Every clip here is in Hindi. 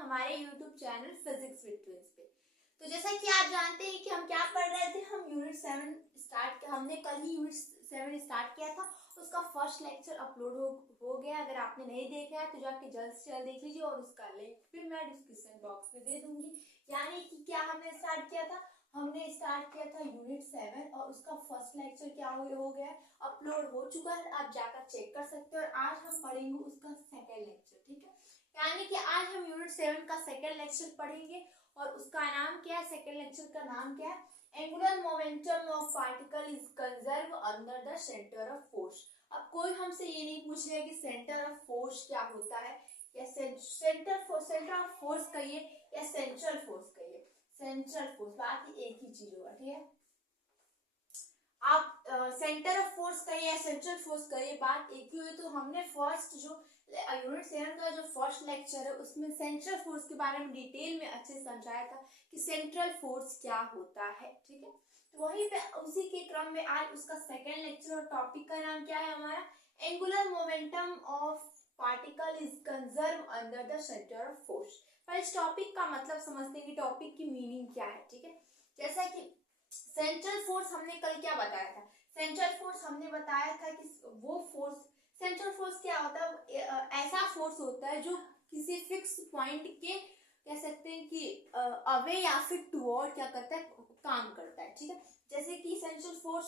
हमारे YouTube channel physics with twins पे। तो जैसा कि आप जानते हैं कि हम क्या पढ़ रहे थे, हम यूनिट 7 स्टार्ट किया। हमने कल ही यूनिट 7 स्टार्ट किया था। उसका फर्स्ट लेक्चर अपलोड हो गया। अगर आपने नहीं देखा है तो जाके जल्द से जल्द देख लीजिए और उसका लिंक भी मैं डिस्क्रिप्शन बॉक्स में दे दूंगी। यानी कि क्या हमने स्टार्ट किया था, हमने स्टार्ट किया था यूनिट 7 और उसका फर्स्ट लेक्चर क्या हो गया, अपलोड हो चुका है। आप जाकर चेक कर सकते हो। और आज हम पढ़ेंगे उसका सेकेंड लेक्चर, ठीक है। यानी कि आज हम यूनिट 7 का सेकेंड लेक्चर पढ़ेंगे और उसका नाम क्या है, सेकेंड लेक्चर का नाम क्या है, angular momentum of particle is conserve under the center of force. अब कोई हमसे ये नहीं पूछ रहा है कि सेंटर ऑफ फोर्स क्या होता है, या सेंटर ऑफ फोर्स कहिए या सेंट्रल फोर्स कहिए। सेंट्रल फोर्स बाकी एक ही चीज होगा, ठीक है। आप सेंटर ऑफ फोर्स कहिए या सेंट्रल फोर्स कहिए, बात एक ही हुई। तो हमने फर्स्ट जो यूनिट 7 का जो फर्स्ट लेक्चर है उसमें सेंट्रल फोर्स के बारे में डिटेल में अच्छे से समझाया था कि सेंट्रल फोर्स क्या होता है, ठीक है। तो वहीं पे उसी के क्रम में आज उसका सेकेंड लेक्चर और टॉपिक का नाम क्या है हमारा, angular momentum of particle is conserve under the center of force. पर इस टॉपिक का मतलब समझते हैं कि टॉपिक की मीनिंग क्या है, ठीक है। जैसा कि सेंट्रल फोर्स हमने कल क्या बताया था, सेंट्रल फोर्स हमने बताया था कि वो फोर्स, सेंट्रल फोर्स क्या होता है, ऐसा फोर्स होता है जो किसी फिक्स पॉइंट के कह सकते हैं कि अवे या फिर टुवर्ड क्या करता है, काम करता है, ठीक है। जैसे कि सेंट्रल फोर्स,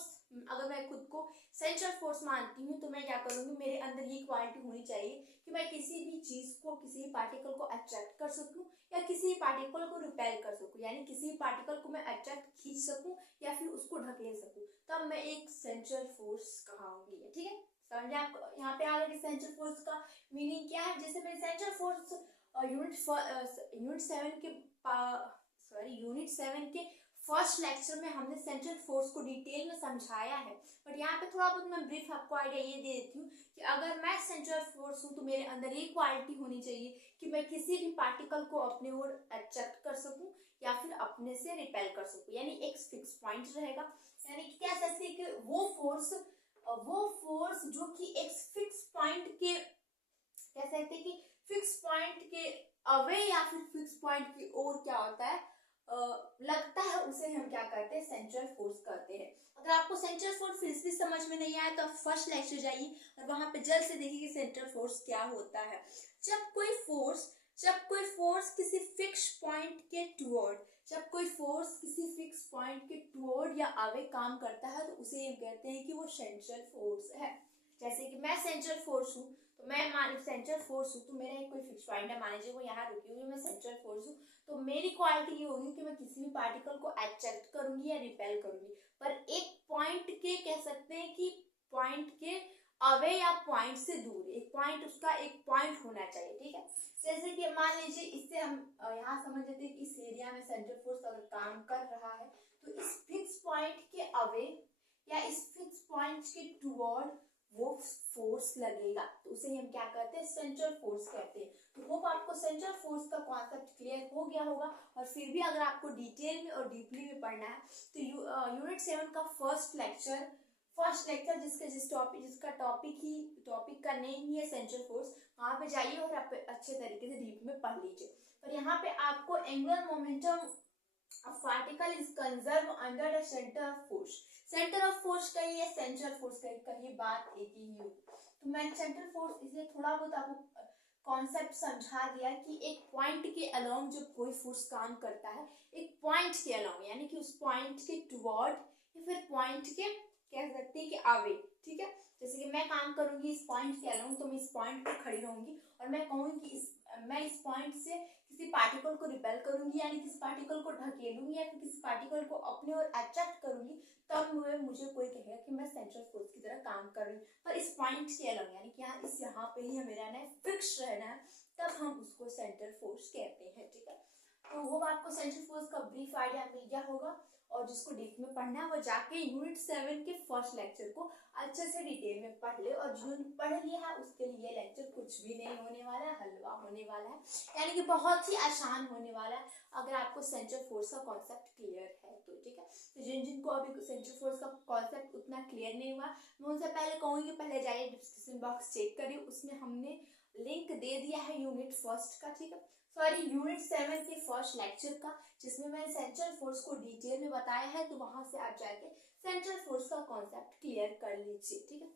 अगर मैं खुद को सेंट्रल फोर्स मानती हूँ तो मैं क्या करूंगी, मेरे अंदर ये क्वालिटी होनी चाहिए कि मैं किसी भी चीज को, किसी भी पार्टिकल को अट्रैक्ट कर सकूं या किसी भी पार्टिकल को रिपेल कर सकूं, यानी किसी भी पार्टिकल को मैं अट्रैक्ट खींच सकूं या फिर उसको ढकेल सकूं, तब मैं एक सेंट्रल फोर्स कहूंगी, ठीक है। समझे आपको यहाँ पे आगे सेंट्रल फोर्स का मीनिंग क्या है। जैसे मैं सेंट्रल फोर्स यूनिट 7 के फर्स्ट लेक्चर में हमने सेंट्रल फोर्स को डिटेल में समझाया है, बट यहाँ पे थोड़ा बहुत मैं ब्रीफ आपको आइडिया ये दे देती हूँ कि अगर मैं सेंट्रल फोर्स हूँ तो मेरे अंदर ये क्वालिटी होनी चाहिए कि मैं किसी भी पार्टिकल को अपने ओर अट्रैक्ट कर सकूं या फिर अपने से रिपेल कर सकूं, यानी एक फिक्स पॉइंट रहेगा। यानी कि कह सकते हैं कि वो फोर्स जो कि एक फिक्स पॉइंट के, कह सकते हैं कि फिक्स पॉइंट के अवे या फिर फिक्स पॉइंट की ओर क्या होता है, लगता है, उसे हम क्या करते हैं, सेंट्रल फोर्स करते हैं। अगर आपको सेंट्रल फोर्स फिर भी समझ में नहीं आया तो आप फर्स्ट लेक्चर जाइए और वहां पे जल्द से देखिए कि सेंट्रल फोर्स क्या होता है। जब कोई फोर्स किसी फिक्स पॉइंट के टुवर्ड, जब कोई फोर्स किसी फिक्स पॉइंट के टुवर्ड या अवे काम करता है तो उसे हम कहते हैं कि वो सेंट्रल फोर्स है। जैसे कि मैं सेंट्रल फोर्स हूँ तो मैं सेंट्रल फोर्स हूँ तो मेरा एक कोई फिक्स पॉइंट है, मान लीजिए वो यहाँ रुकी हुई, मैं सेंट्रल फोर्स हूँ तो मेरी क्वालिटी ये होगी कि मैं किसी भी पार्टिकल को अट्रैक्ट करूंगी या रिपेल करूंगी, पर एक पॉइंट के, कह सकते हैं कि पॉइंट के अवे या पॉइंट से दूर, एक पॉइंट, उसका एक पॉइंट होना चाहिए, ठीक है। जैसे कि मान लीजिए इससे हम यहाँ समझ लेते हैं कि इस एरिया में सेंट्रल फोर्स अगर काम कर रहा है तो इस फिक्स पॉइंट के अवे या इस फिक्स पॉइंट के टुवर्ड वो फोर्स लगेगा, तो उसे हम क्या कहते हैं, सेंट्रल फोर्स कहते हैं। तो होप आपको सेंट्रल फोर्स का कॉन्सेप्ट क्लियर हो गया होगा। और फिर भी अगर आपको डिटेल में और डीपली में पढ़ना है तो यूनिट 7 का फर्स्ट लेक्चर जिसका टॉपिक का नेम ही है सेंट्रल फोर्स, वहां पे जाइए और आप अच्छे तरीके से डीप में पढ़ लीजिए। और यहाँ पे आपको angular momentum of particle is conserve under the center of force, centre of force कहिए या सेंट्रल फोर्स कहिए, बात एक ही होगी। तो मैं सेंट्रल फोर्स इसलिए थोड़ा बहुत आपको कॉन्सेप्ट समझा दिया कि एक पॉइंट के अलोंग जब कोई फोर्स काम करता है, एक पॉइंट के अलोंग, यानी कि उस पॉइंट के टुवर्ड या फिर पॉइंट के, कह सकते हैं कि अवे, ठीक है। जैसे कि मैं काम करूंगी इस पॉइंट के अलोंग तो मैं इस पॉइंट पर खड़ी रहूंगी और मैं कहूंगी कि मैं इस पॉइंट से किसी पार्टिकल को रिपेल करूंगी, यानी किसी पार्टिकल को ढकेलूंगी या फिर किसी पार्टिकल को अपने ओर अट्रैक्ट करूंगी, तब मुझे कोई कहेगा कि मैं सेंट्रल फोर्स की तरह काम कर रही हूँ। पर इस पॉइंट के अलग, यानी कि यहाँ पे ही हमें रहना है, फिक्स रहना है, तब हम उसको सेंट्रल फोर्स कहते हैं, ठीक है। तो वो आपको सेंट्रल फोर्स का ब्रीफ आइडिया मिल गया होगा। और जिसको डीप में पढ़ना है वो जाके यूनिट 7 के फर्स्ट लेक्चर को अच्छे से डिटेल में पढ़ ले। और जिन्होंने पढ़ लिया है उसके लिए लेक्चर कुछ भी नहीं होने वाला है, हलवा होने वाला है, यानी कि बहुत ही आसान होने वाला है अगर आपको सेंट्रल फोर्स का कॉन्सेप्ट क्लियर है तो, ठीक है। तो जिनको अभी सेंट्रल फोर्स का कॉन्सेप्ट उतना क्लियर नहीं हुआ, मैं उनसे पहले कहूँगी पहले जाइए डिस्क्रिप्शन बॉक्स चेक करिए, उसमें हमने लिंक दे दिया है यूनिट फर्स्ट का, ठीक है, सॉरी यूनिट 7 के फर्स्ट लेक्चर का, जिसमें मैंने सेंट्रल फोर्स को डिटेल में बताया है, तो वहां से आप जाके सेंट्रल फोर्स का कॉन्सेप्ट क्लियर कर लीजिए, ठीक है।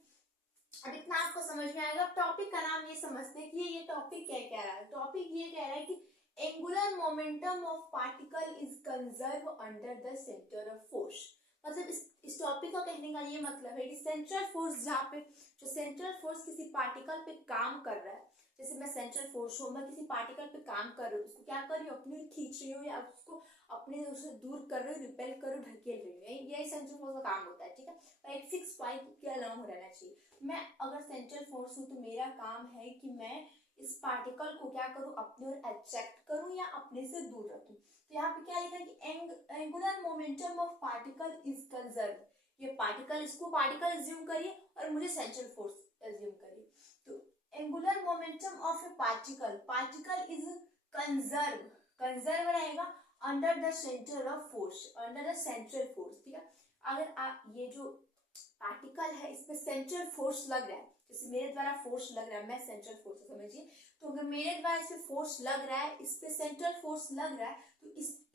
अब इतना आपको समझ में आएगा। टॉपिक का नाम ये समझते हैं कि ये टॉपिक क्या कह रहा है। टॉपिक ये कह रहा है कि angular momentum of particle is conserve under the center of force. मतलब इस टॉपिक का कहने का ये मतलब है कि सेंट्रल फोर्स, जहाँ पे जो सेंट्रल फोर्स किसी पार्टिकल पे काम कर रहा है, जैसे मैं सेंट्रल फोर्स हूँ, मैं किसी पार्टिकल पे काम कर रही हूँ, उसको क्या कर रही हूँ, अपनी खींच रही हूँ या उसको अपने उसे दूर कर रही हूँ, रिपेल कर रही हूँ, ढकेल रही हूँ, यही सेंट्रल फोर्स का काम होता है, ठीक है। और एक फिक्स पॉइंट के अलावा रहना चाहिए। मैं अगर सेंट्रल फोर्स हूँ तो मेरा काम है कि मैं इस पार्टिकल को क्या करूँ, अपने ओर अट्रैक्ट करूँ या अपने से दूर रखूँ। तो यहाँ पे क्या लिखा है कि angular momentum of particle is conserve. ये पार्टिकल, इसको पार्टिकल एज्यूम करिए और मुझे सेंट्रल फोर्स एज्यूम करिए। तो angular momentum of a particle is conserve, conserve रहेगा under the center of force, under the central force, ठीक है। अगर आप ये जो पार्टिकल है इस पे सेंट्रल फोर्स लग रहा है, जैसे मेरे द्वारा फोर्स लग रहा है, मैं सेंट्रल फोर्स समझिए, तो अगर मेरे द्वारा इस पे फोर्स लग रहा है, इस पे सेंट्रल फोर्स लग रहा है, तो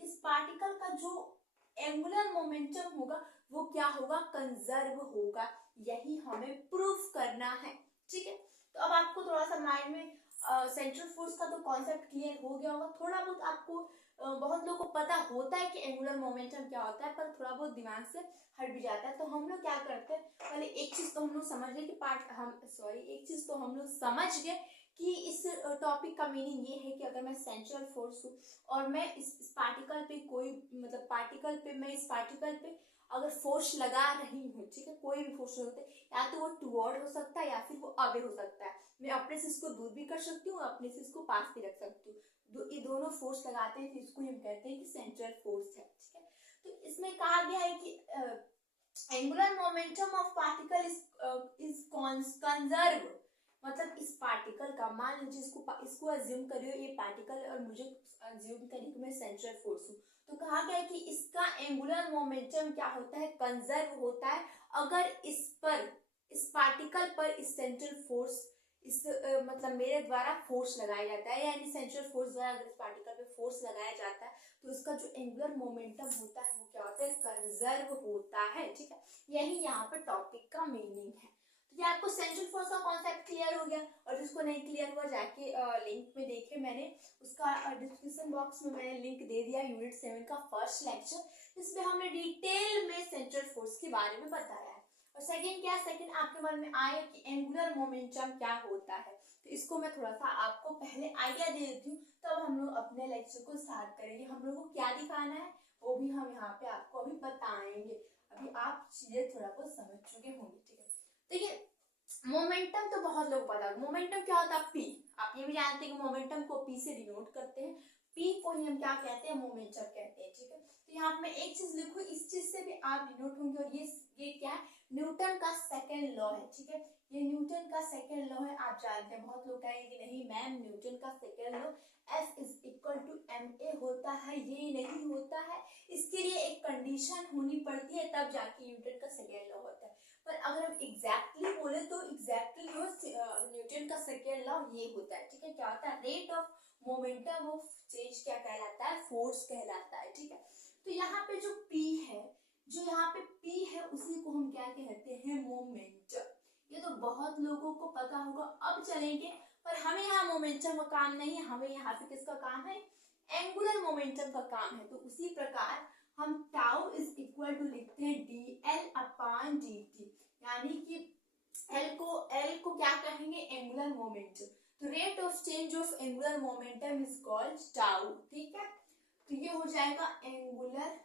इस पार्टिकल का जो एंगुलर मोमेंटम होगा वो क्या होगा, कंजर्व होगा। यही हमें प्रूफ करना है, ठीक है। तो अब आपको थोड़ा सा माइंड में सेंट्रल फोर्स का तो कॉन्सेप्ट क्लियर हो गया होगा। थोड़ा बहुत आपको बहुत लोगों को पता होता है कि एंगुलर मोमेंटम क्या होता है, पर थोड़ा बहुत दिमाग से हट भी जाता है। तो हम लोग क्या करते हैं, पहले एक चीज तो हम लोग समझ गए कि एक चीज तो हम लोग समझ गए कि इस टॉपिक का मीनिंग ये है कि अगर मैं सेंट्रल फोर्स हूँ और मैं इस पार्टिकल पे कोई मतलब पार्टिकल पे मैं इस पार्टिकल पे अगर फोर्स लगा रही हूँ, ठीक है, कोई भी फोर्स होता है, या तो वो टुवर्ड हो सकता है या फिर वो अवे हो सकता है। मैं अपने से इसको दूर भी कर सकती हूँ, अपने से इसको पास भी रख सकती हूँ। ये दोनों फोर्स लगाते हैं, फिर इसको हम कहते हैं कि सेंट्रल फोर्स है, ठीक है। तो इसमें कहा गया है कि angular momentum of particle is conserve, मतलब इस पार्टिकल का, मान लीजिए इसको अज्यूम करिए ये पार्टिकल और मुझे अज्यूम करिए कि मैं सेंट्रल फोर्स हूँ, तो कहा गया कि इसका एंगुलर मोमेंटम क्या होता है, कंजर्व होता है अगर इस पार्टिकल पर इस सेंट्रल फोर्स मतलब मेरे द्वारा फोर्स लगाया जाता है, यानी सेंट्रल फोर्स द्वारा अगर इस पार्टिकल पे फोर्स लगाया जाता है तो इसका जो एंगुलर मोमेंटम होता है वो क्या होता है, कंजर्व होता है, ठीक है। यही यहाँ पे टॉपिक का मीनिंग है। तो ये आपको सेंट्रल फोर्स का कॉन्सेप्ट क्लियर हो गया, और जिसको नहीं क्लियर हुआ जाके लिंक में देखे, मैंने उसका डिस्क्रिप्शन बॉक्स में मैंने लिंक दे दिया यूनिट 7 का फर्स्ट लेक्चर, जिसमें हमने डिटेल में सेंट्रल फोर्स के बारे में बताया है। और सेकंड आपके मन में आया कि एंगुलर मोमेंटम क्या होता है, तो इसको मैं थोड़ा सा आपको पहले आइडिया दे देती हूँ, तब हम लोग अपने लेक्चर को स्टार्ट करेंगे। हम लोग को क्या दिखाना है वो भी हम यहाँ पे आपको अभी बताएंगे। अभी आप चीजें थोड़ा बहुत समझ चुके होंगे, ठीक है। देखिए मोमेंटम तो बहुत लोग पता है, मोमेंटम क्या होता है, पी। आप ये भी जानते हैं कि मोमेंटम को पी से डिनोट करते हैं, पी को ही हम क्या कहते हैं, मोमेंटम कहते हैं, ठीक है। तो यहाँ पे मैं एक चीज लिखूं, इस चीज से भी आप डिनोट होंगे, और ये क्या है, न्यूटन का सेकंड लॉ है, ठीक है। ये न्यूटन का सेकंड लॉ है, आप जानते हैं। बहुत लोग कहेंगे कि नहीं मैम न्यूटन का second law F is equal to ma होता है, ये नहीं होता है, इसके लिए एक कंडीशन होनी पड़ती है, तब जाके न्यूटन का सेकंड लॉ होता है। पर अगर हम एग्जैक्टली बोले तो एग्जैक्टली न्यूटन का सेकंड लॉ ये होता है, ठीक है। क्या होता है, rate of momentum of change क्या कहलाता है, फोर्स कहलाता है, ठीक है। तो यहाँ पे जो P है, उसी को हम क्या कहते हैं, मोमेंटम। ये तो बहुत लोगों को पता होगा, अब चलेंगे, पर हमें यहाँ मोमेंटम का काम नहीं है, हमें यहाँ पे किसका काम है, एंगुलर मोमेंटम का काम है। तो उसी प्रकार हम टाउ इज इक्वल टू लिखते हैं dl अपॉन dt, यानी कि L को क्या कहेंगे, एंगुलर मोमेंटम। तो rate of change of angular momentum is called tau, ठीक है। तो ये हो जाएगा एंगुलर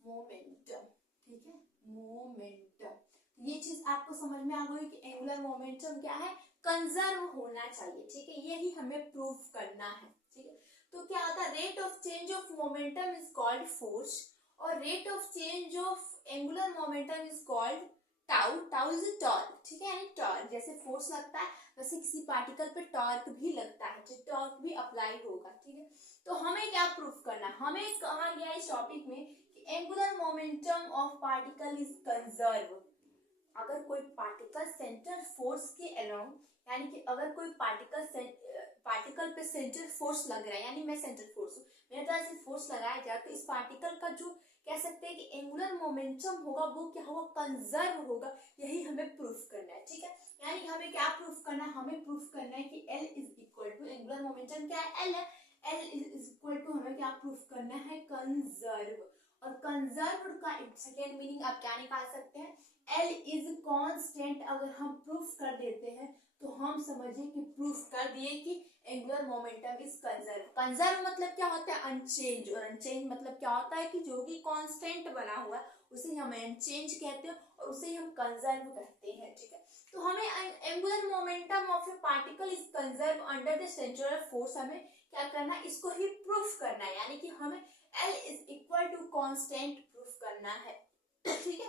मोमेंटम, ठीक है, मोमेंटम। ये चीज आपको समझ में आ गई कि एंगुलर मोमेंटम क्या है, कंजर्व होना चाहिए, ठीक है। यही हमें प्रूफ करना है, ठीक है। तो क्या होता है, rate of change of momentum is called force, और rate of change of angular momentum is called tau. Tau is torque, ठीक है, यानी टॉर्क। जैसे फोर्स लगता है वैसे किसी पार्टिकल पे टॉर्क भी लगता है, तो टॉर्क भी अप्लाई होगा, ठीक है। तो हमें क्या प्रूफ करना है, हमें कहा गया इस टॉपिक में कि angular momentum of particle is conserve. अगर कोई पार्टिकल सेंट्रल फोर्स के अलोंग यानी कि अगर कोई पार्टिकल पे सेंट्रल फोर्स लग रहा है, यानी मैं सेंट्रल फोर्स हूँ, मेरे तरह से फोर्स लगाया जाए, तो इस पार्टिकल का जो कह सकते हैं कि एंगुलर मोमेंटम होगा वो क्या होगा, कंजर्व होगा। यही हमें प्रूफ करना है, ठीक है। यानी हमें क्या प्रूफ करना है, हमें प्रूफ करना है कि L is equal to, angular momentum क्या है, L है, L इज इक्वल टू, हमें क्या प्रूफ करना है, कंजर्व। और कंजर्व का सेकेंड मीनिंग आप क्या निकाल सकते हैं, L इज कांस्टेंट। अगर हम प्रूफ कर देते हैं तो हम समझिए कि प्रूफ कर दिए कि angular momentum is conserve. Conserve मतलब क्या होता है, अनचेंज, और अनचेंज मतलब क्या होता है कि जो भी कांस्टेंट बना हुआ है उसे हम अनचेंज कहते हैं और उसे हम कंजर्व कहते हैं, ठीक है। तो हमें angular momentum of a particle is conserve under the center of force, हमें क्या करना है, इसको ही प्रूफ करना है, यानी कि हमें L is equal to constant proof करना है, ठीक है।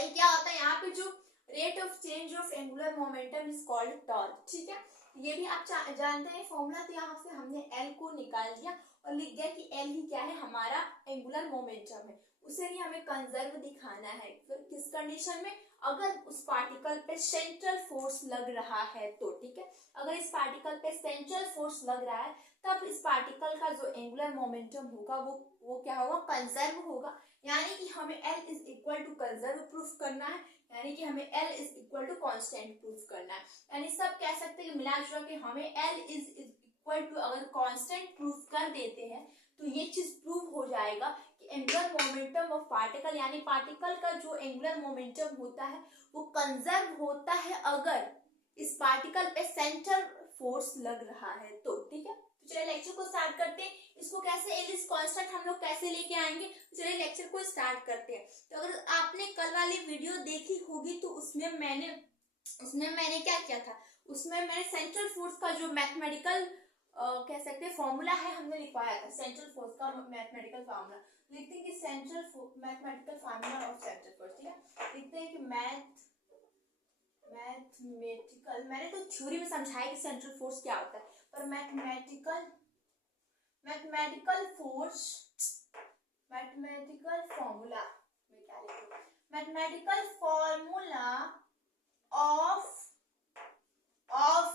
L क्या होता है, यहाँ पे जो rate of change of angular momentum is called torque, ठीक है। ये भी आप जानते हैं फॉर्मूला, तो यहाँ से हमने L को निकाल दिया और लिख दिया कि L ही क्या है, हमारा एंगुलर मोमेंटम है, उसे ही हमें कंजर्व दिखाना है। फिर किस कंडीशन में, अगर उस पार्टिकल पे सेंट्रल फोर्स लग रहा है तो, ठीक है। अगर इस पार्टिकल पे सेंट्रल फोर्स लग रहा है तब इस पार्टिकल का जो एंगुलर मोमेंटम होगा वो क्या होगा, कंजर्व होगा। यानी कि हमें L is equal to conserve proof करना है, यानी कि हमें L is equal to constant proof करना है। यानी सब कह सकते हैं कि मिला जुला के हमें L इज इक्वल टू अगर कांस्टेंट प्रूफ कर देते हैं तो ये चीज प्रूव हो जाएगा कि एंगुलर मोमेंटम ऑफ पार्टिकल, यानी पार्टिकल का जो एंगुलर मोमेंटम होता है वो कंजर्व होता है अगर इस पार्टिकल पे सेंट्रल फोर्स लग रहा है तो, ठीक है। तो चलिए लेक्चर को स्टार्ट करते हैं। इसको कैसे L इज कांस्टेंट हम लोग कैसे लेके आएंगे, चलिए लेक्चर को स्टार्ट करते हैं। तो अगर आपने कल वाली वीडियो देखी होगी तो उसमें मैंने क्या किया था, उसमें मैंने सेंट्रल फोर्स का जो मैथमेटिकल कह सकते हैं फॉर्मूला है हमने लिखवाया था, सेंट्रल फोर्स का मैथमेटिकल फॉर्मूला। लिखते हैं कि mathematical formula of central force, ठीक है। लिखते हैं कि मैथमेटिकल, मैंने तो थ्योरी में समझाया कि सेंट्रल फोर्स क्या होता है, पर मैथमेटिकल फॉर्मूला में क्या लिखूं, mathematical formula of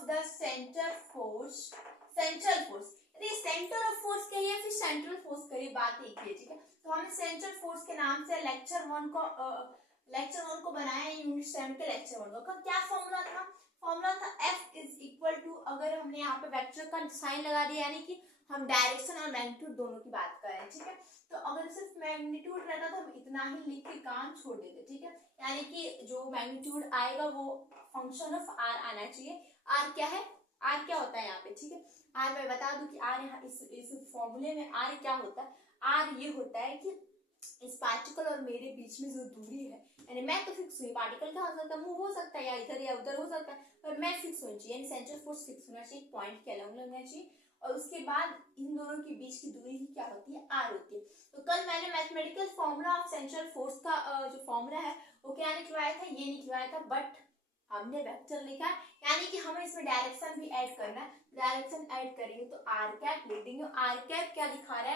the central force, centre of force कहिए फिर सेंट्रल फोर्स करिए, बात एक ही है, ठीक है। तो हमने सेंट्रल फोर्स के नाम से लेक्चर 1 को बनाया, यूनिट 7 के लेक्चर 1 का क्या फॉर्मूला था F इज इक्वल टू, अगर हमने यहाँ पे वेक्टर का साइन लगा दिया यानी कि हम डायरेक्शन और मैग्नीट्यूड दोनों की बात कर रहे हैं, ठीक है। तो अगर सिर्फ मैग्नीट्यूड रहता तो हम इतना ही लिख के काम छोड़ देते, ठीक है। यानी कि जो मैग्नीट्यूड आएगा वो फंक्शन ऑफ R आना चाहिए। R क्या है, R क्या होता है यहाँ पे, ठीक है। R मैं बता दूं कि R यहाँ इस फॉर्मूले में R क्या होता है, R ये होता है कि इस पार्टिकल और मेरे बीच में जो दूरी है, यानी मैं तो फिक्स हुई, पार्टिकल का हो सकता है मूव हो सकता है या इधर या उधर हो सकता है, पर मैं फिक्स होनी चाहिए, यानी सेंट्रल फोर्स फिक्स होना चाहिए, पॉइंट के अलग लगना चाहिए, और उसके बाद इन दोनों के बीच की दूरी ही क्या होती है, R होती है। तो कल मैंने mathematical formula of central force का जो फॉर्मूला है वो क्या निकलवाया था, ये निकलवाया था, बट हमने वेक्टर लिखा है, यानी कि हमें इसमें डायरेक्शन भी ऐड करना है। डायरेक्शन ऐड करेंगे तो आर कैप लिख देंगे। आर कैप क्या दिखा रहा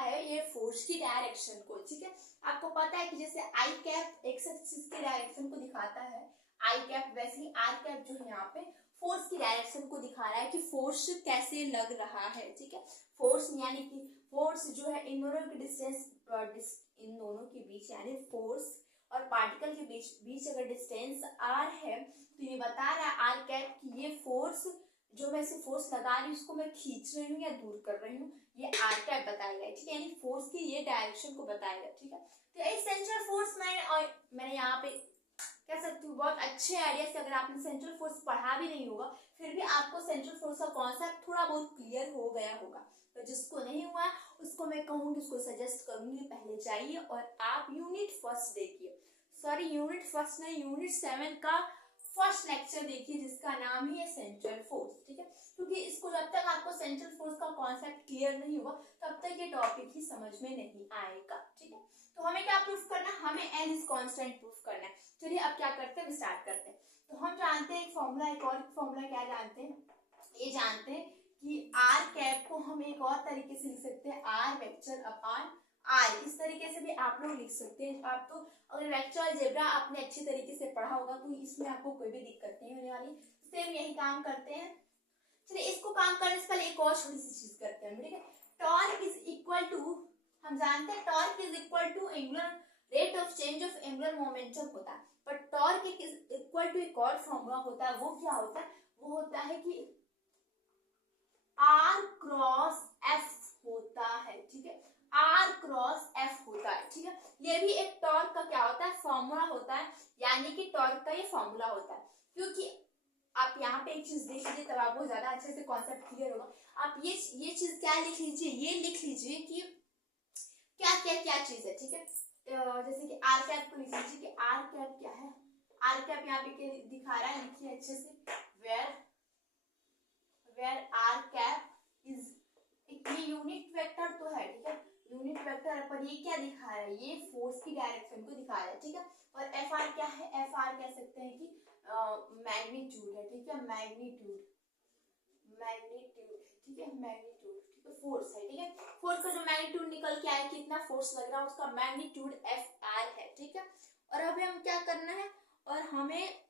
है ये फोर्स की डायरेक्शन को, ठीक है। आपको पता है कि जैसे आई कैप एक्स एक्सिस की डायरेक्शन को दिखाता है, आई कैप, वैसे ही आर कैप जो है यहाँ पे फोर्स की डायरेक्शन को दिखा रहा है कि फोर्स कैसे लग रहा है, ठीक है। फोर्स यानी कि फोर्स जो है इन दोनों के डिस्टेंस, इन दोनों के बीच यानी फोर्स और पार्टिकल के बीच अगर डिस्टेंस r है तो ये बता रहा है आर कैप कि ये फोर्स जो मैं इसे फोर्स लगा रही हूँ उसको मैं खींच रही हूँ या दूर कर रही हूँ, ये आर कैप बताएगा, ठीक है। यानी फोर्स की ये डायरेक्शन को बताएगा, ठीक है। तो ये सेंट्रल फोर्स मैंने यहाँ पे कह सकती हूँ बहुत अच्छे आइडिया से, अगर आपने सेंट्रल फोर्स पढ़ा भी नहीं होगा फिर भी आपको सेंट्रल फोर्स का कॉन्सेप्ट थोड़ा बहुत क्लियर हो गया होगा। तो जिसको नहीं हुआ उसको मैं कहूँगी, उसको सजेस्ट करूंगी पहले जाइए और आप यूनिट फर्स्ट देखिए, सॉरी यूनिट फर्स्ट नहीं, यूनिट 7 का फर्स्ट लेक्चर देखिए जिसका नाम ही है सेंट्रल फोर्स, ठीक है। क्योंकि इसको जब तक आपको सेंट्रल फोर्स का कॉन्सेप्ट क्लियर नहीं होगा तब तक ये टॉपिक ही समझ में नहीं आएगा, ठीक है। तो हमें क्या प्रूफ करना है, हमें L इज कांस्टेंट प्रूफ करना है। चलिए अब क्या करते हैं, स्टार्ट करते हैं। तो हम जानते हैं एक फॉर्मूला, एक और फॉर्मूला क्या जानते हैं, ये जानते हैं कि आर कैप को हम एक और तरीके से लिख सकते हैं, आर वेक्टर अपॉन आर, इस तरीके से भी आप लोग लिख सकते हैं। आप तो अगर वेक्टर अलजेब्रा आपने अच्छे तरीके से पढ़ा होगा तो इसमें आपको कोई भी दिक्कत नहीं होने वाली। सेम यही काम करते हैं। चलिए इसको काम करने से पहले एक और छोटी सी चीज करते हैं, ठीक है। टॉर्क इज इक्वल टू, हम जानते हैं torque is equal to angular rate of change of angular momentum होता है, but torque is equal to एक और फॉर्मूला होता है, वो क्या होता है, वो होता है कि R क्रॉस F होता है, ठीक है, R क्रॉस F होता है, ठीक है। ये भी एक टॉर्क का क्या होता है, फॉर्मूला होता है, यानी कि टॉर्क का ये फॉर्मूला होता है। क्योंकि आप यहाँ पे एक चीज देख लीजिए तब आपको ज्यादा अच्छे से कॉन्सेप्ट क्लियर होगा। आप ये चीज क्या लिख लीजिए, ये लिख लीजिए कि क्या क्या क्या चीज है, ठीक है। जैसे कि आर कैप को लिख लीजिए कि आर कैप क्या है, आर कैप यहाँ पे दिखा रहा है, लिखिए अच्छे से, वेयर आर कैप इज, ये यूनिट वेक्टर तो है, ठीक है, यूनिट वेक्टर है, पर ये क्या दिखा रहा है, ये फोर्स की डायरेक्शन को दिखा रहा है, ठीक है। और एफ आर क्या है, एफ आर कह सकते हैं कि मैग्नीट्यूड है, ठीक है, मैग्नीट्यूड, ठीक है, मैग्नीट्यूड, ठीक है, फोर्स है, ठीक है, फोर्स का जो मैग्नीट्यूड निकल के आया, कितना फोर्स लग रहा है, उसका मैग्नीट्यूड एफ आर है, ठीक है। और अभी हम क्या करना है, और हमें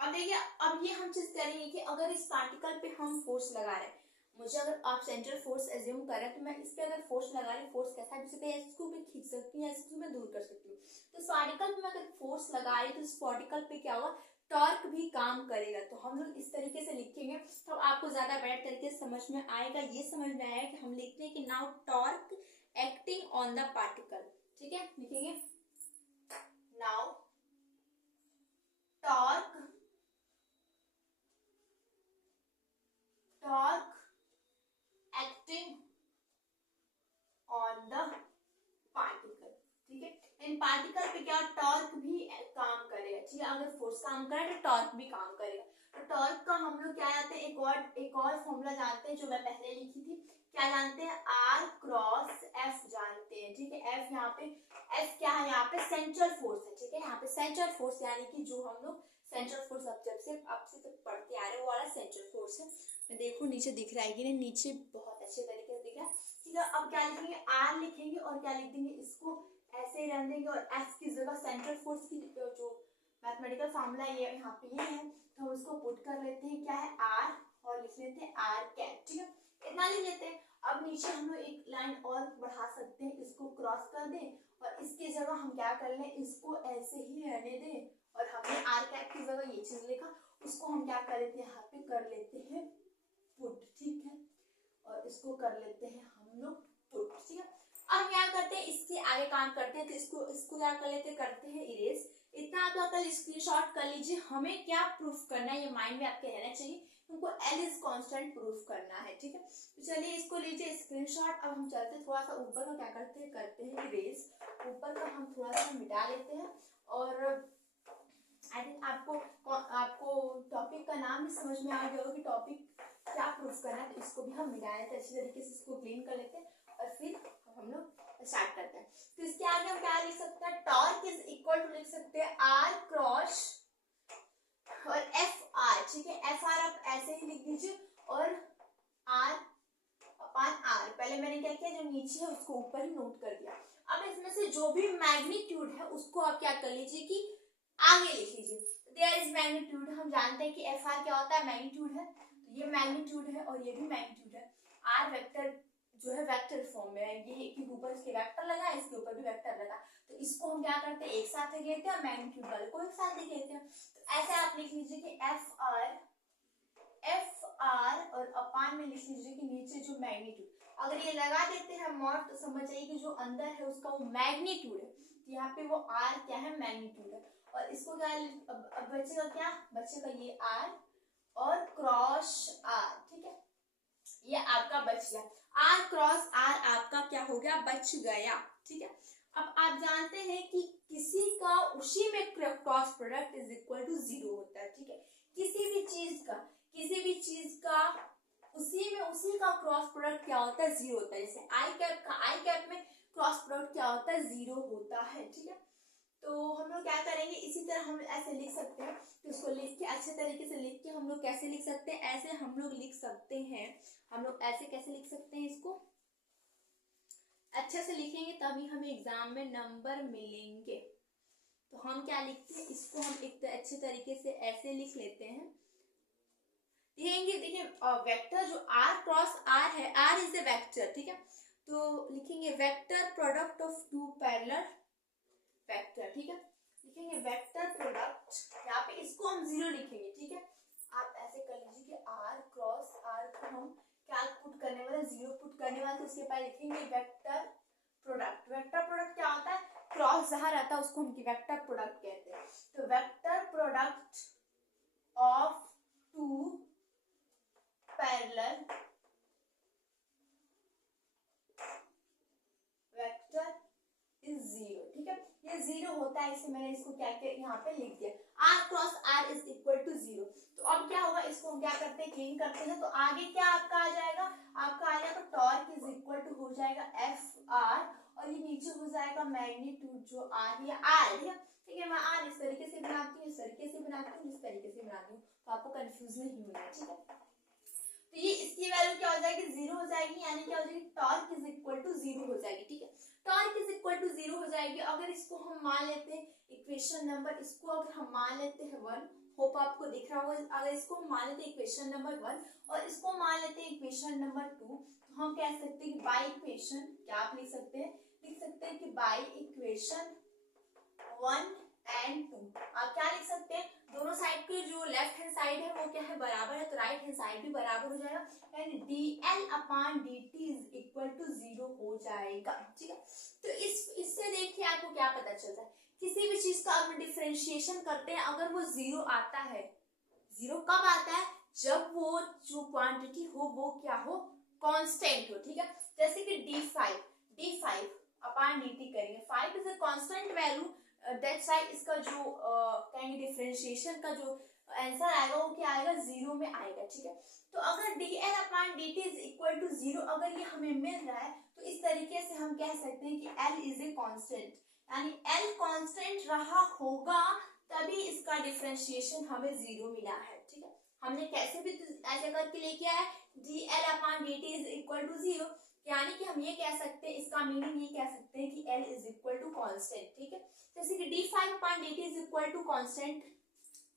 अब देखिए, अब ये हम चीज करेंगे कि अगर इस पार्टिकल पे हम फोर्स लगा रहे हैं, मुझे अगर आप सेंट्रल फोर्स एज्यूम कर रहे हैं, तो मैं इस पे अगर फोर्स लगा रही हूँ, फोर्स कैसा है, जैसे इसको भी खींच सकती हूँ, इसको मैं दूर कर सकती हूँ। तो इस पार्टिकल पे मैं अगर फोर्स लगा रही हूँ, तो इस पार्टिकल पे क्या होगा, टॉर्क भी काम करेगा। तो हम लोग इस तरीके से लिखेंगे, तो आपको ज्यादा बेटर तरीके से समझ में आएगा। ये समझ में आएगा कि हम लिखते हैं कि now torque acting on the particle, ठीक है, लिखेंगे now torque acting on the particle, ठीक है। इन पार्टिकल पे क्या टॉर्क भी काम करेगा, ठीक है, अगर फोर्स काम करे तो टॉर्क भी काम करेगा। तो टॉर्क का हम लोग क्या जानते हैं, एक और फॉर्मूला जानते हैं जो मैं पहले लिखी थी, क्या जानते हैं, आर क्रॉस एफ जानते हैं, ठीक है। एफ यहाँ पे, एफ क्या है, यहाँ पे सेंट्रल फोर्स है, ठीक है, यहाँ पे सेंट्रल फोर्स, यानी कि जो हम लोग सेंट्रल फोर्स अब जब से आपसे तक पढ़ते आ रहे हैं, वो वाला सेंट्रल फोर्स है। मैं देखो नीचे दिख रहा है कि नहीं, नीचे बहुत अच्छे तरीके से दिख रहा है, ठीक है। अब क्या लिखेंगे, आर लिखेंगे और क्या लिख देंगे, इसको ऐसे ही रहने देंगे, और एफ की जगह सेंट्रल फोर्स की जो मैथमेटिकल फार्मूला ये यहाँ पे ये है, तो हम उसको पुट कर लेते हैं, क्या है, आर, और लिख लेते हैं आर कैप, ठीक है, इतना लिख लेते हैं। अब नीचे हम लोग एक लाइन और बढ़ा सकते हैं, इसको क्रॉस कर दें, और इसकी जगह हम क्या कर लें, इसको ऐसे ही रहने दें, और हमने आर कैप की जगह ये चीज लिखा, उसको हम क्या कर लेते हैं, यहाँ पे कर लेते हैं पुट, ठीक है, और इसको कर लेते हैं हम लोग पुट, ठीक है। अब क्या करते हैं, इसके आगे काम करते हैं, तो इसको क्या कर लेते हैं, करते हैं इरेज। इतना आप अगर स्क्रीनशॉट कर लीजिए, हमें क्या प्रूफ करना है, ये माइंड में आपके रहना चाहिए, उनको एल इज कांस्टेंट प्रूफ करना है, ठीक है। तो चलिए इसको लीजिए स्क्रीनशॉट। अब हम चलते हैं थोड़ा सा ऊपर का, क्या करते हैं इरेज, ऊपर का हम थोड़ा सा मिटा लेते हैं, और आई थिंक आपको टॉपिक का नाम भी समझ में आ गया होगा कि टॉपिक क्या प्रूफ करना है। तो इसको भी हम मिटा लेते हैं अच्छी तरीके से, इसको क्लीन कर लेते हैं, और फिर हम लोग स्टार्ट करते हैं। तो इसके आगे हम क्या लिख सकते हैं, टॉर्क इज इक्वल टू लिख सकते हैं आर क्रॉस और एफ आर, ठीक है, एफ आर आप ऐसे ही लिख दीजिए, और आर अपॉन आर, पहले मैंने क्या किया, जो नीचे है उसको ऊपर ही नोट कर दिया। अब इसमें से जो भी मैग्नीट्यूड है उसको आप क्या कर लीजिए कि आगे लिख लीजिए। देयर इज मैग्नीट्यूड, हम जानते हैं कि एफ आर क्या होता है, मैग्नीट्यूड है, तो ये मैग्नीट्यूड है और ये भी मैग्नीट्यूड है। आर वेक्टर जो है वेक्टर फॉर्म में है, ये कि ऊपर इसके वेक्टर लगा, इसके ऊपर भी वेक्टर लगा, तो इसको हम क्या करते हैं, एक साथ लिख लेते हैं, और मैग्नीट्यूड वाले को एक साथ लिख लेते हैं। तो ऐसे आप लिख लीजिए कि एफ आर और अपान में लिख लीजिए कि नीचे जो मैग्नीट्यूड, अगर ये लगा देते हैं मॉड, तो समझ जाइए कि जो अंदर है उसका वो मैग्नीट्यूड है, तो यहाँ पे वो आर क्या है, मैग्नीट्यूड है, और इसको क्या अब बचेगा, क्या बचेगा, ये आर और क्रॉस आर, ठीक है, ये आपका बच गया, आर क्रॉस आर आपका क्या हो गया, बच गया, ठीक है। अब आप जानते हैं कि किसी का उसी में cross product is equal to 0 होता है, ठीक है, किसी भी चीज का उसी का क्रॉस प्रोडक्ट क्या होता है, 0 होता है। जैसे आई कैप में क्रॉस प्रोडक्ट क्या होता है, 0 होता है, ठीक है। तो हम लोग क्या करेंगे, इसी तरह हम ऐसे लिख सकते हैं, तो इसको लिख के अच्छे तरीके से लिख के हम लोग कैसे लिख सकते हैं, ऐसे हम लोग लिख सकते हैं, हम लोग ऐसे कैसे लिख सकते हैं, इसको अच्छे से लिखेंगे तभी हमें एग्जाम में नंबर मिलेंगे, तो हम क्या लिखते हैं, इसको हम एक अच्छे तरीके से ऐसे लिख लेते हैं। देखिए वेक्टर जो r क्रॉस r है, r इज ए वेक्टर, ठीक है, तो लिखेंगे vector product of two parallel vector, ठीक है, लिखेंगे वेक्टर प्रोडक्ट, यहाँ पे इसको हम 0 लिखेंगे, ठीक है। आप ऐसे कर लीजिए कि r क्रॉस r को हम क्या पुट करने वाले, 0 पुट करने वाले, तो उसके बाद लिखेंगे वेक्टर प्रोडक्ट। वेक्टर प्रोडक्ट क्या होता है, क्रॉस जहां रहता है उसको हम वेक्टर प्रोडक्ट कहते हैं। तो vector product of two parallel vector is 0, ठीक है, ये 0 होता है, इसलिए मैंने इसको क्या किया यहाँ पे लिख दिया, r cross r is equal to 0। तो अब क्या होगा, इसको हम क्या करते हैं, क्लीन करते हैं, तो आगे क्या आपका आ जाएगा, आपका आ जाएगा टॉर्क इज इक्वल टू हो जाएगा Fr, और ये नीचे हो जाएगा मैग्नीट्यूड जो r है, r, ठीक है, मैं r इस तरीके से बनाती हूँ, इस तरीके से बनाती हूँ, इस तरीके से बनाती हूँ, तो आपको कंफ्यूज नहीं होना है, ठीक है। तो ये इसकी वैल्यू क्या हो जाएगी, 0 हो जाएगी, यानी क्या हो जाएगी, टॉर्क इज इक्वल टू 0 हो जाएगी, ठीक है, टॉर्क इज इक्वल टू 0 हो जाएगी। अगर इसको हम मान लेते हैं इक्वेशन नंबर, इसको अगर हम मान लेते हैं 1, होप आपको दिख रहा होगा, अगर इसको हम मान लेते हैं इक्वेशन नंबर 1 और इसको मान लेते हैं इक्वेशन नंबर 2, तो हम कह सकते हैं कि बाय इक्वेशन क्या आप लिख सकते हैं, कि बाय इक्वेशन 1 एंड 2 आप क्या लिख सकते हैं, दोनों साइड के जो लेफ्ट हैंड साइड है वो क्या है, बराबर है, तो राइट हैंड साइड भी बराबर हो जाएगा, यानी dl/dt इज इक्वल टू 0 हो जाएगा, ठीक है। तो इससे देखिए आपको क्या पता चलता है, किसी भी चीज का अगर डिफरेंशिएशन करते हैं, अगर वो 0 आता है, 0 कब आता है, जब वो जो क्वांटिटी हो वो क्या हो, कांस्टेंट हो, ठीक है। जैसे कि d5/dt करेंगे, 5 is a constant value, that's why इसका जो कहेंगे डिफरेंशिएशन का जो आंसर आएगा वो क्या आएगा, 0 में आएगा, ठीक है। तो अगर dl/dt इज इक्वल टू 0 अगर ये हमें मिल रहा है, तो इस तरीके से हम कह सकते हैं कि l इज ए कांस्टेंट, यानी l कांस्टेंट रहा होगा तभी इसका डिफरेंशिएशन हमें 0 मिला है, ठीक है। हमने कैसे भी ऐसे करके लेके आया, dl/dt इज इक्वल टू 0, यानी कि हम ये कह सकते हैं, इसका मीनिंग ये कह सकते हैं कि l is equal to constant, ठीक है। जैसे कि d5/dt is equal to constant,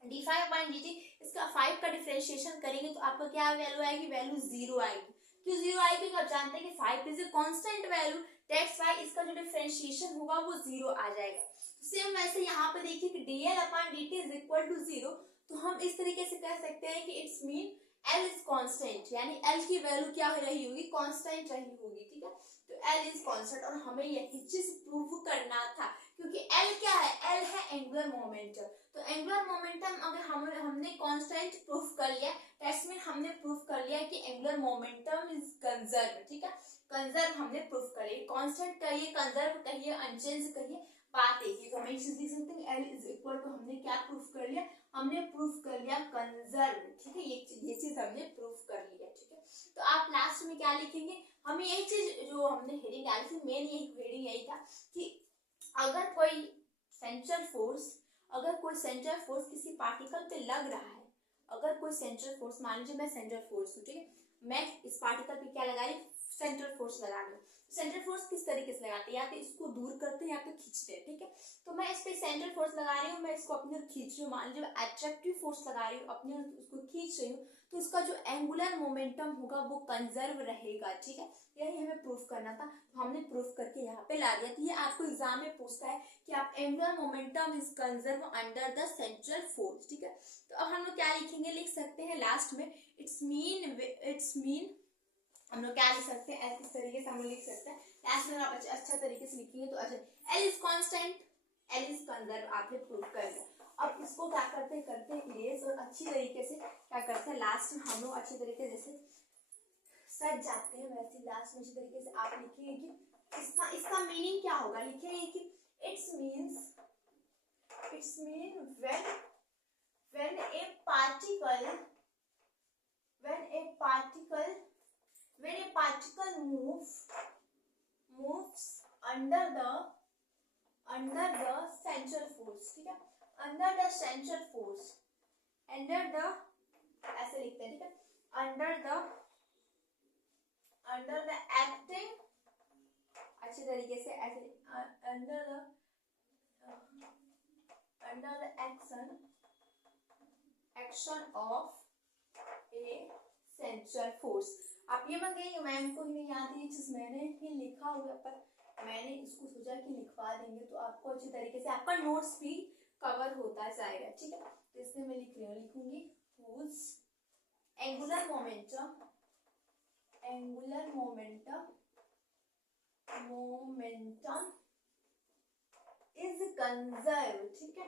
d5/dt इसका 5 का डिफरेंशिएशन करेंगे तो आपका क्या वैल्यू आएगी, वैल्यू 0 आएगी। क्यों 0 आएगी, क्योंकि आप जानते हैं कि 5 is a constant value, that's why इसका जो डिफरेंशिएशन होगा वो 0 आ जाएगा। सेम वैसे यहाँ पे देखिए कि dl/dt इज इक्वल टू 0, तो हम इस तरीके से कह सकते हैं कि it's mean L is constant, यानी L की वैल्यू क्या रही होगी, कांस्टेंट रही होगी, ठीक है। तो L इज कांस्टेंट, और हमें यही चीज प्रूव करना था, क्योंकि L क्या है, L है एंगुलर मोमेंटम, तो एंगुलर मोमेंटम अगर हमने कांस्टेंट प्रूफ कर लिया, दैट्स मीन हमने प्रूफ कर लिया कि एंगुलर मोमेंटम इज कंजर्व, ठीक है, कंजर्व हमने प्रूफ कर लिया, कांस्टेंट कहिए, कंजर्व कहिए, अनचेंज कहिए, बात एक ही। तो हम एक चीज लिख सकते हैं, L इज इक्वल टू हमने क्या प्रूफ कर लिया, हमने प्रूफ कर लिया कंजर्व, ठीक है, ये चीज हमने प्रूफ कर लिया, ठीक है। तो आप लास्ट में क्या लिखेंगे, हमें यही चीज जो हमने हेडिंग डाली थी, मेन यही हेडिंग यही था कि अगर कोई सेंट्रल फोर्स किसी पार्टिकल पे लग रहा है, अगर कोई सेंट्रल फोर्स, मान लीजिए मैं सेंट्रल फोर्स हूँ, ठीक है, मैं इस पार्टिकल पे क्या लगा रही, सेंट्रल फोर्स लगा रही हूँ। सेंट्रल फोर्स किस तरीके से लगाते हैं, या तो इसको दूर करते हैं या तो खींचते हैं, ठीक है। तो मैं इस पे सेंट्रल फोर्स लगा रही हूँ, मैं इसको अपनी ओर खींच रही हूँ, मान लीजिए अट्रैक्टिव फोर्स लगा रही हूँ, अपनी ओर उसको खींच रही हूँ, तो इसका जो एंगुलर मोमेंटम होगा वो कंजर्व रहेगा, ठीक है। यही हमें प्रूफ करना था, तो हमने प्रूफ करके यहाँ पे ला दिया। तो ये आपको एग्जाम में पूछता है कि आप angular momentum is conserve under the central force, ठीक है। तो अब हम लोग क्या लिखेंगे, लिख सकते हैं लास्ट में इट्स मीन हम लोग क्या लिख सकते हैं, इस तरीके से हम लोग लिख सकते हैं, लास्ट में आप अच्छा तरीके से लिखेंगे तो अच्छा, L is constant, L is conserve, आपने प्रूफ कर दिया। अब इसको क्या करते हैं इरेज, और अच्छी तरीके से क्या करते हैं, लास्ट में हम लोग अच्छी तरीके जैसे सज जाते हैं, वैसे लास्ट में अच्छी तरीके से आप लिखेंगे कि इसका मीनिंग क्या होगा, लिखेंगे कि it's mean when a particle moves under the central force, ठीक है, under the ऐसे लिखते हैं, ठीक है, under the acting, अच्छे तरीके से ऐसे under the under the action of A central force. आप ये मत कहिए मैम को ही नहीं याद है ये चीज, मैंने ही लिखा हुआ, पर मैंने इसको सोचा कि लिखवा देंगे तो आपको अच्छी तरीके से आपका नोट्स भी कवर होता जाएगा, ठीक है। तो इसमें मैं लिख रही हूँ, लिखूंगी whose angular momentum is conserve, ठीक है,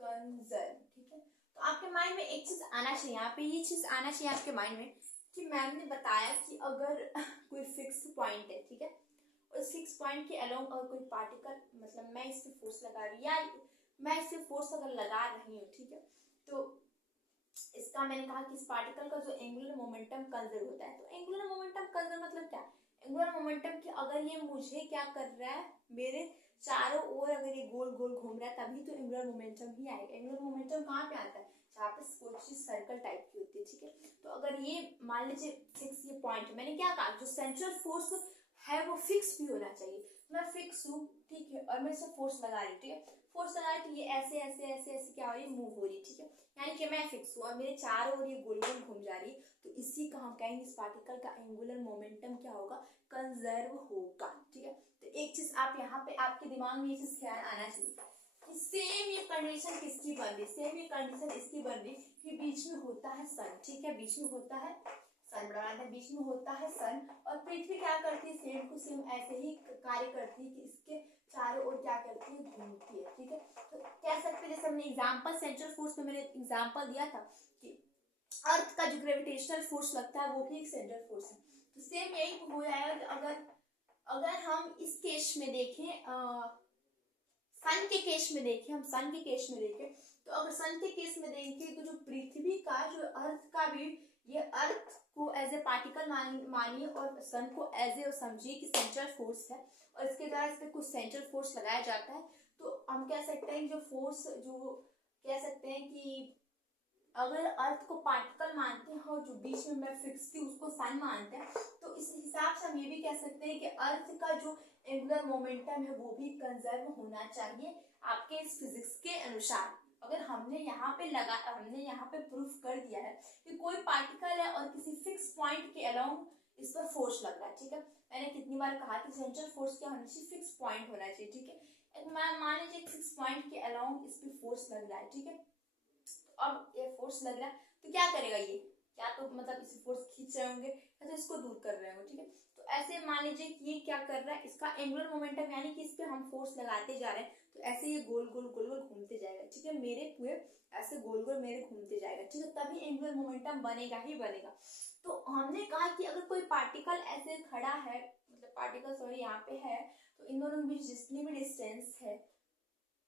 कंजर्व, ठीक है। तो आपके माइंड में एक चीज आना चाहिए, यहाँ पे ये चीज आना चाहिए आपके माइंड में कि मैम ने बताया कि अगर कोई फिक्स पॉइंट है, ठीक है, उस फिक्स पॉइंट के अलोंग अगर कोई पार्टिकल, मतलब मैं इस पे फोर्स लगा रही हूँ या मैं इस पे फोर्स अगर लगा रही हूँ, ठीक है, तो इसका मैंने कहा कि इस पार्टिकल का जो एंगुलर मोमेंटम कंजर्व होता है। तो एंगुलर मोमेंटम कंजर्व मतलब क्या? एंगुलर मोमेंटम कि अगर ये मुझे क्या कर रहा है, मेरे चारों ओर अगर ये गोल गोल घूम रहा है तभी तो एंगुलर मोमेंटम ही आएगा। एंगुलर मोमेंटम कहाँ पे आता है? जहाँ पे कोई चीज सर्कल टाइप की होती है, ठीक है। तो अगर ये मान लीजिए फिक्स ये पॉइंट, मैंने क्या कहा, जो सेंट्रल फोर्स है वो फिक्स भी होना चाहिए। मैं फिक्स हूँ, ठीक है, और मैं इसे फोर्स लगा रही हूँ, ठीक है, फोर्स लगा रही, तो ये ऐसे ऐसे ऐसे ऐसे क्या हो रही है, मूव हो रही है, ठीक है, यानी कि मैं फिक्स हूँ और मेरे चारों ओर ये गोल गोल घूम जा रही है, तो इसी का हम कहेंगे इस पार्टिकल का एंगुलर मोमेंटम क्या होगा, कंजर्व होगा, ठीक है। तो एक चीज आप यहाँ पे आपके दिमाग में ये चीज ख्याल आना चाहिए कि सेम ये कंडीशन किसकी बन रही, सेम ये कंडीशन इसकी बन रही कि बीच में होता है सन, ठीक है, बीच में होता है सन, बढ़ाना बीच में होता है सन, और पृथ्वी क्या करती है, सेम टू सेम ऐसे ही कार्य करती है कि इसके चारों ओर क्या करती है, घूमती है, ठीक है। तो कह सकते हैं जैसे हमने एग्जांपल सेंट्रल फोर्स में मैंने एग्जांपल दिया था कि अर्थ का जो ग्रेविटेशनल फोर्स लगता है वो भी एक सेंट्रल फोर्स है। तो सेम यही हो जाएगा कि अगर हम इस केस में देखें, सन के केस में देखें, हम सन के केस में देखें, तो अगर सन के केस में देखें तो जो पृथ्वी का जो अर्थ का भी, ये अर्थ को एज ए पार्टिकल मानिए और सन को एज ए समझिए कि सेंट्रल फोर्स है, और इसके द्वारा इस पर कुछ सेंट्रल फोर्स लगाया जाता है। तो हम कह सकते हैं जो फोर्स, जो कह सकते हैं कि अगर अर्थ को पार्टिकल मानते हैं और जो बीच में मैं फिक्स थी उसको सन मानते हैं, तो इस हिसाब से हम ये भी कह सकते हैं कि अर्थ का जो एंगुलर मोमेंटम है वो भी कंजर्व होना चाहिए आपके इस फिजिक्स के अनुसार। अगर हमने यहाँ पे प्रूफ कर दिया है कि कोई पार्टिकल है और किसी फिक्स पॉइंट के अलोंग इस पर फोर्स लग रहा है, ठीक है, मैंने कितनी बार कहा कि सेंट्रल फोर्स क्या होना चाहिए, फिक्स पॉइंट होना चाहिए, ठीक है। मान लीजिए फिक्स पॉइंट के अलोंग इस पर फोर्स लग रहा है, ठीक है, अब ये फोर्स लग रहा है तो क्या करेगा ये, क्या तो मतलब इसे फोर्स खींच रहे होंगे या तो इसको दूर कर रहे होंगे, ठीक है। तो ऐसे मान लीजिए कि ये क्या कर रहा है, इसका एंगुलर मोमेंटम यानी कि इस पे हम फोर्स लगाते जा रहे हैं, तो ऐसे ये गोल गोल गोल गोल घूमते जाएगा, ठीक है, मेरे पूरे ऐसे गोल गोल मेरे घूमते जाएगा, ठीक है, तभी एंगुलर मोमेंटम बनेगा ही बनेगा। तो हमने कहा कि अगर कोई पार्टिकल ऐसे खड़ा है, मतलब पार्टिकल सॉरी यहाँ पे है, तो इन दोनों के बीच जितनी भी डिस्टेंस है,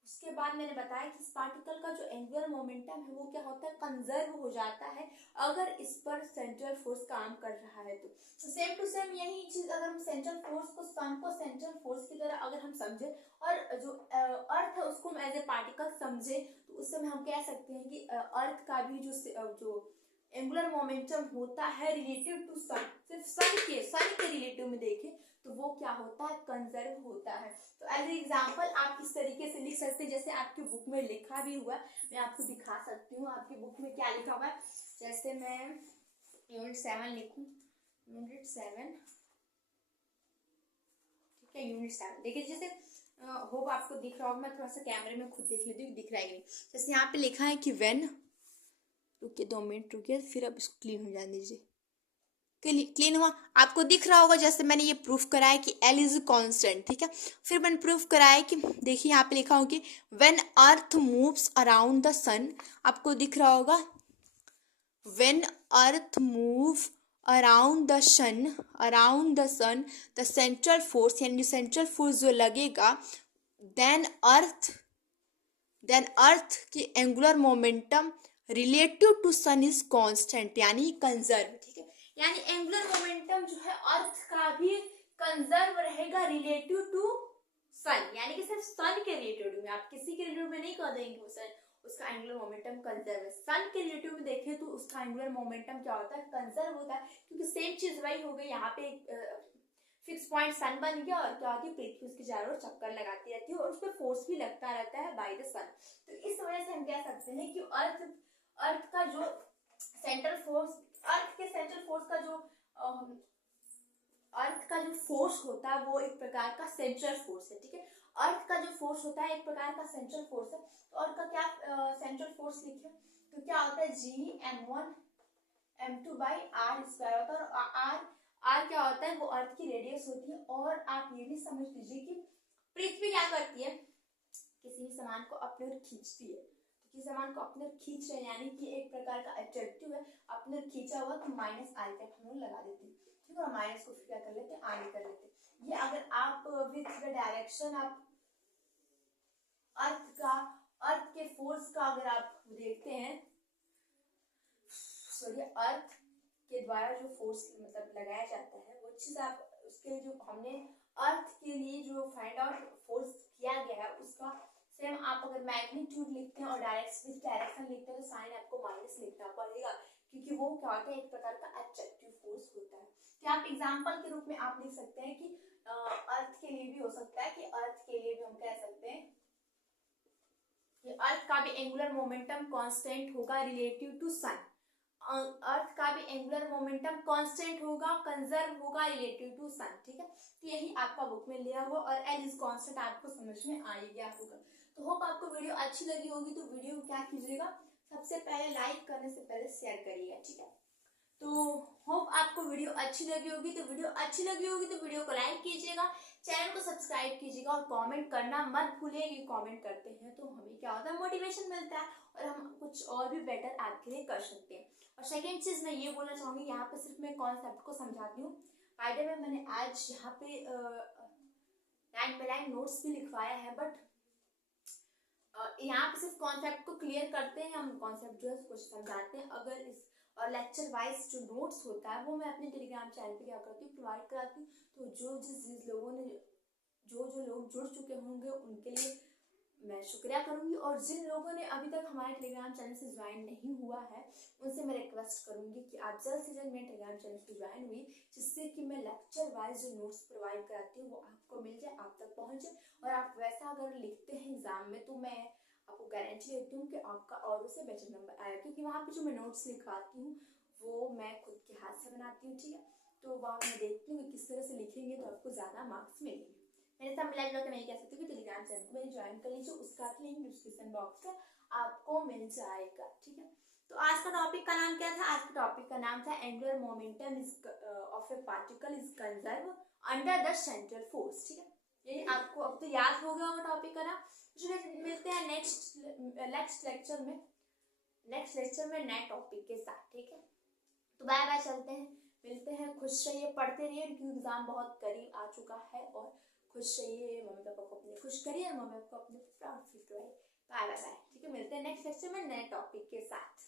उसके बाद मैंने बताया कि इस पार्टिकल का जो एंगुलर मोमेंटम है वो क्या होता है, कंजर्व हो जाता है अगर इस पर सेंट्रल फोर्स काम कर रहा है। तो सेम टू सेम यही चीज अगर हम सेंट्रल फोर्स को, सन को सेंट्रल फोर्स की तरह अगर हम समझे और जो अर्थ है उसको हम एज ए पार्टिकल समझे, तो उस समय हम कह सकते हैं कि अर्थ का भी जो एंगुलर मोमेंटम होता है रिलेटिव टू सन, सिर्फ सन के रिलेटिव में देखें तो वो क्या होता है, कंजर्व होता है। तो एज एग्जाम्पल आप इस तरीके से लिख सकते हैं जैसे आपकी बुक में लिखा भी हुआ, मैं आपको दिखा सकती हूँ आपकी बुक में क्या लिखा हुआ है। जैसे मैं यूनिट 7 लिखूं, यूनिट 7, ठीक है, यूनिट 7 देखिए, जैसे होप आपको दिख रहा होगा, मैं थोड़ा सा कैमरे में खुद देख लेती हूँ दिख रहा है कि नहीं। जैसे यहाँ पे लिखा है कि व्हेन, रुकिए 2 मिनट रुकिए, फिर अब इसको क्लीन हो जाने दीजिए, क्लीन हुआ, आपको दिख रहा होगा। जैसे मैंने ये प्रूफ कराया कि L इज कांस्टेंट, ठीक है, फिर मैंने प्रूफ कराया कि देखिए यहाँ पे लिखा हो कि when earth moves around the sun, आपको दिख रहा होगा, when earth move around the sun the central force, यानी सेंट्रल फोर्स जो लगेगा, देन अर्थ की angular momentum relative to sun is constant, यानी कंजर्व, ठीक है, यानी एंगुलर मोमेंटम जो है अर्थ का भी कंजर्व रहेगा रिलेटिव टू सन, यानी कि सिर्फ सन के रिलेटिव में, आप किसी के रिलेटिव में नहीं कह देंगे वो सन उसका एंगुलर मोमेंटम कंजर्व है। सन के रिलेटिव में देखें तो उसका एंगुलर मोमेंटम क्या होता है, कंजर्व होता है, क्योंकि सेम चीज वही हो गई, यहाँ पे फिक्स पॉइंट सन बन गया और क्या होती है, पृथ्वी उसके चारों ओर चक्कर लगाती रहती है और उस पर फोर्स भी लगता रहता है बाय द सन। तो इस वजह से हम कह सकते हैं कि अर्थ का जो सेंट्रल फोर्स, अर्थ के सेंट्रल फोर्स का जो अर्थ का जो फोर्स होता है वो एक प्रकार का सेंट्रल फोर्स है, ठीक है। अर्थ का जो फोर्स होता है एक प्रकार का सेंट्रल फोर्स है। तो अर्थ का क्या सेंट्रल फोर्स लिखे, तो क्या होता है G m1m2 by are square होता है। और आर क्या होता है, वो अर्थ की रेडियस होती है। और आप ये भी समझ लीजिए कि पृथ्वी क्या करती है, किसी भी सामान को अपने ओर खींचती है। तो किसी सामान को अपने ओर खींच रहे हैं यानी कि एक प्रकार का अट्रैक्टिव है, अपने ओर खींचा हुआ तो माइनस आर का हम लोग लगा देते हैं, ठीक है। और माइनस को फिर क्या कर लेते हैं, आगे कर लेते हैं। ये अगर आप विथ द डायरेक्शन आप अर्थ के फोर्स का अगर आप देखते हैं, सॉरी, अर्थ के द्वारा जो फोर्स मतलब लगाया जाता है वो चीज आप उसके जो हमने अर्थ के लिए जो फाइंड आउट फोर्स किया गया है उसका सेम आप अगर मैग्नीट्यूड लिखते हैं और डायरेक्शन लिखते हैं तो साइन आपको माइनस लिखना पड़ेगा, क्योंकि वो क्या होता है, एक प्रकार का अट्रैक्टिव फोर्स होता है। तो आप एग्जांपल के रूप में आप लिख सकते हैं कि अर्थ के लिए भी हो सकता है कि अर्थ के लिए भी हम कह सकते हैं कि अर्थ का भी एंगुलर मोमेंटम कांस्टेंट होगा रिलेटिव टू सन। अर्थ का भी एंगुलर मोमेंटम कांस्टेंट होगा, कंजर्व होगा रिलेटिव टू सन, ठीक है। तो यही आपका बुक में लिया हुआ और एल इज कांस्टेंट आपको समझ में आ ही गया होगा। तो होप आपको वीडियो अच्छी लगी होगी। तो वीडियो को क्या कीजिएगा, सबसे पहले लाइक करने से पहले शेयर करिएगा, ठीक है। तो होप आपको वीडियो अच्छी लगी होगी। तो वीडियो को लाइक कीजिएगा, चैनल को सब्सक्राइब कीजिएगा और कमेंट करना मत भूलिए। कि कमेंट करते हैं तो हमें क्या होता है, मोटिवेशन मिलता है और हम कुछ और भी बेटर आपके लिए कर सकते हैं। और सेकेंड चीज मैं ये बोलना चाहूंगी, यहाँ पे सिर्फ मैं कॉन्सेप्ट को समझाती हूँ। आइडिया में मैंने आज यहाँ पे 9 बाय 9 नोट्स भी लिखवाया है, बट यहाँ पे सिर्फ कॉन्सेप्ट को क्लियर करते हैं हम, कॉन्सेप्ट जो है कुछ समझाते हैं। अगर इस और लेक्चर वाइज जो नोट्स होता है वो मैं अपने टेलीग्राम चैनल पे क्या करती हूँ, प्रोवाइड कराती हूँ। तो जिस लोगों ने जो लोग जुड़ चुके होंगे उनके लिए मैं शुक्रिया करूंगी। और जिन लोगों ने अभी तक हमारे टेलीग्राम चैनल से ज्वाइन नहीं हुआ है उनसे मैं रिक्वेस्ट करूंगी कि आप जल्द से जल्द मेरे टेलीग्राम चैनल से ज्वाइन हुई, जिससे कि मैं लेक्चर वाइज जो नोट्स प्रोवाइड कराती हूँ वो आपको मिल जाए, आप तक पहुंचे। और आप वैसा अगर लिखते हैं एग्जाम में तो मैं आपको गारंटी देती हूँ कि आपका और से बेटर नंबर आएगा, क्योंकि वहाँ पे जो मैं नोट्स लिखवाती हूँ वो मैं खुद के हाथ से बनाती हूँ, ठीक है। तो वहाँ मैं देखती हूँ कि किस तरह से लिखेंगे तो आपको ज़्यादा मार्क्स मिलेंगे। मेरे साथ मिला जुला के मैं ये कह सकती हूँ कि टेलीग्राम चैनल को मेरे ज्वाइन कर लीजिए, उसका लिंक डिस्क्रिप्शन बॉक्स में आपको मिल जाएगा, ठीक है। तो आज का टॉपिक का नाम क्या था, आज के टॉपिक का नाम था angular momentum of a particle is conserve under the central force, ठीक है। ये आपको अब तो याद हो गया होगा टॉपिक का नाम। मिलते हैं नेक्स्ट लेक्चर में नए टॉपिक के साथ, ठीक है। तो बाय बाय, चलते हैं, मिलते हैं। खुश रहिए, पढ़ते रहिए क्योंकि एग्जाम बहुत करीब आ चुका है। और खुश रहिए, मम्मी पापा को अपने खुश करिए, मम्मी पापा को अपने प्राउड फील कराइए। बाय बाय बाय, ठीक है। मिलते हैं नेक्स्ट लेक्चर में नए टॉपिक के साथ।